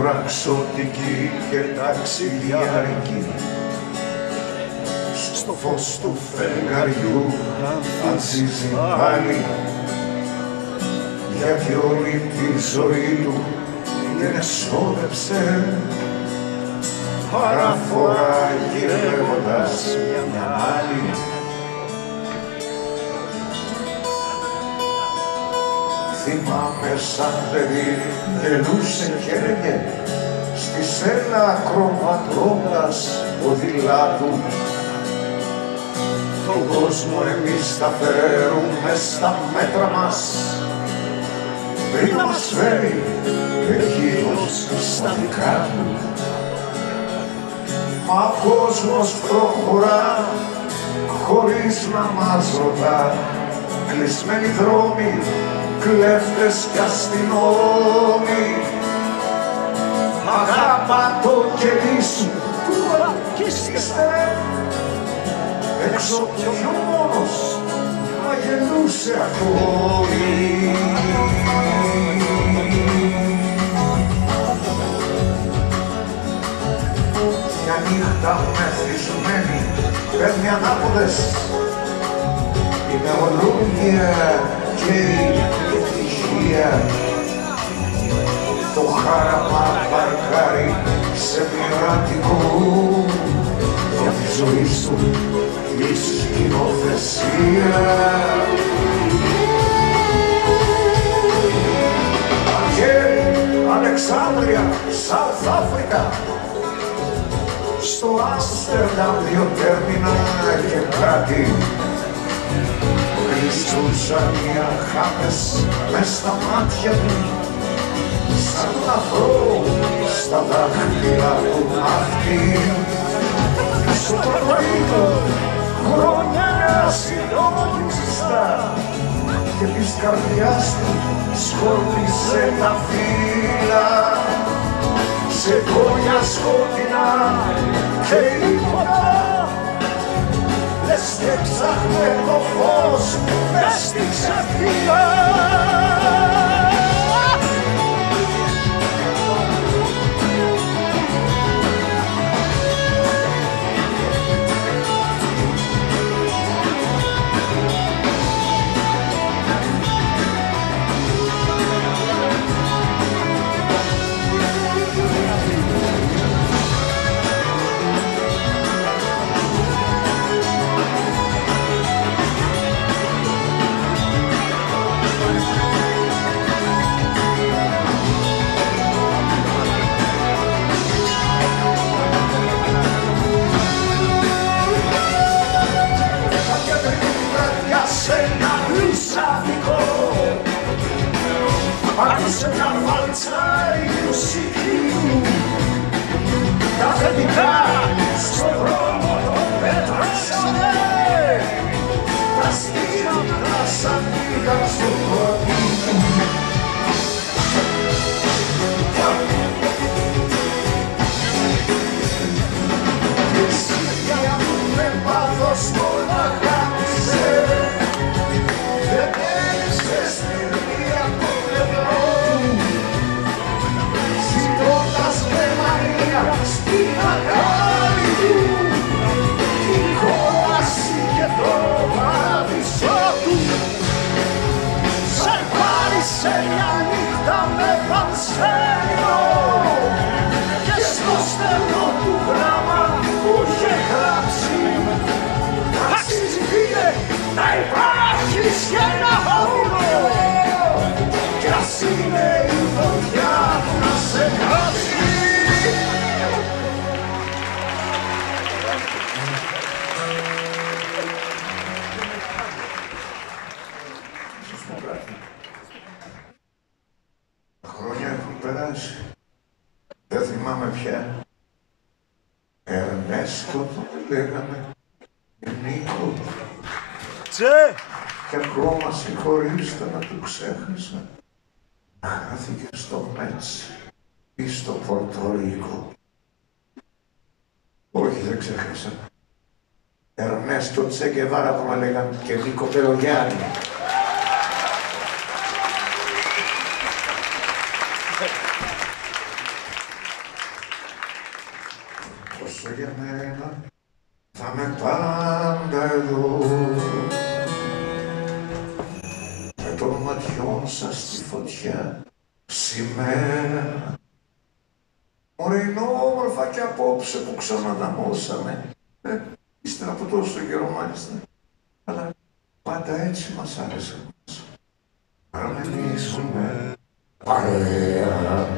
ουραξωτική και ταξιδιάρικη, στο φως του φεγγαριού ανθίζει πάλι, γιατί όλη τη ζωή του την εξόδεψε παραφορά γυρεύοντας μια άλλη. Θυμάμαι σαν παιδί γελούσε και έλεγε στη σέλα ακροβατώντας ποδήλατου, τον κόσμο εμείς θα φέρουμε στα μέτρα μας, πριν να μας φέρει εκείνος στα δικά του. Μα ο κόσμος προχωρά χωρίς να μας ρωτά, κλεισμένοι δρόμοι, κλέφτες κι αστυνόμοι. Αγάπα το κελί σου, τώρα κι είστε έξω κι ο μόνος μα γελούσε ακόμη. Μια νύχτα μεθυσμένη παίρνει ανάποδες, είναι ολούγια και η ευτυχία. Το χάραμα παρκάρει σε μοιρατικό για τη ζωή σου η σκηνοθεσία. Αλγέρι, Αλεξάνδρεια, Σαουθ Αφρικα, στο Άμστερνταμ 2 τέρμινα και κάτι. Κλειστούσαν οι αγάπες μες στα μάτια του, σαν να βρω στα δάχτυλα του αυτή. Στο πρωτοείδο χρόνια συλλόγιστα και της καρδιάς του σκόρπισε τα φύλλα σε γόνια σκοτεινά και ύποπτα. Λες και ψάχνε το φως μες στη ξεφύλλα. Άρχισε μια βαλτσάρι μουσική του, τα αφεντικά στον δρόμο το πέτραξανε, τα στήματα σαν πήγαν στο χωρί του. Και σίγια μου με πάθος τον αγάπησε, δεν έριξε στηρία το πλευρό του, ζητώντας με μανία στην αγάπη του την κόλαση και το παράδεισό του. Σε πάρισε μια νύχτα με πανσέλινο και στο στενό του γράμμα που είχε γράψει αξίζει φίλε να υπάρχεις για ένα όνειρο κι ας είναι η φωτιά που να σε κάψει. Χρόνια έχουν περάσει. Δεν θυμάμαι πια. Ερνέστο το λέγαμε. Νίκο. Τσε! Και ακόμα συγχωρήστε να του ξέχασα. Χάθηκε στο Μέτς ή στο Πορτορίκο. Όχι, δεν ξέχασα. Ερνέστο Τσε Γκεβάρα ακόμα λέγανε και Νίκο Περογιάννη. μένα θα με πάντα εδώ. Με των ματιών σας στη φωτιά σήμερα. Μωρέ, είναι όμορφα κι απόψε που ξαναδαμώσαμε. Ύστερα από τόσο καιρό μάλιστα. Αλλά πάντα έτσι μας άρεσε. Παραμενήσουμε παρέα.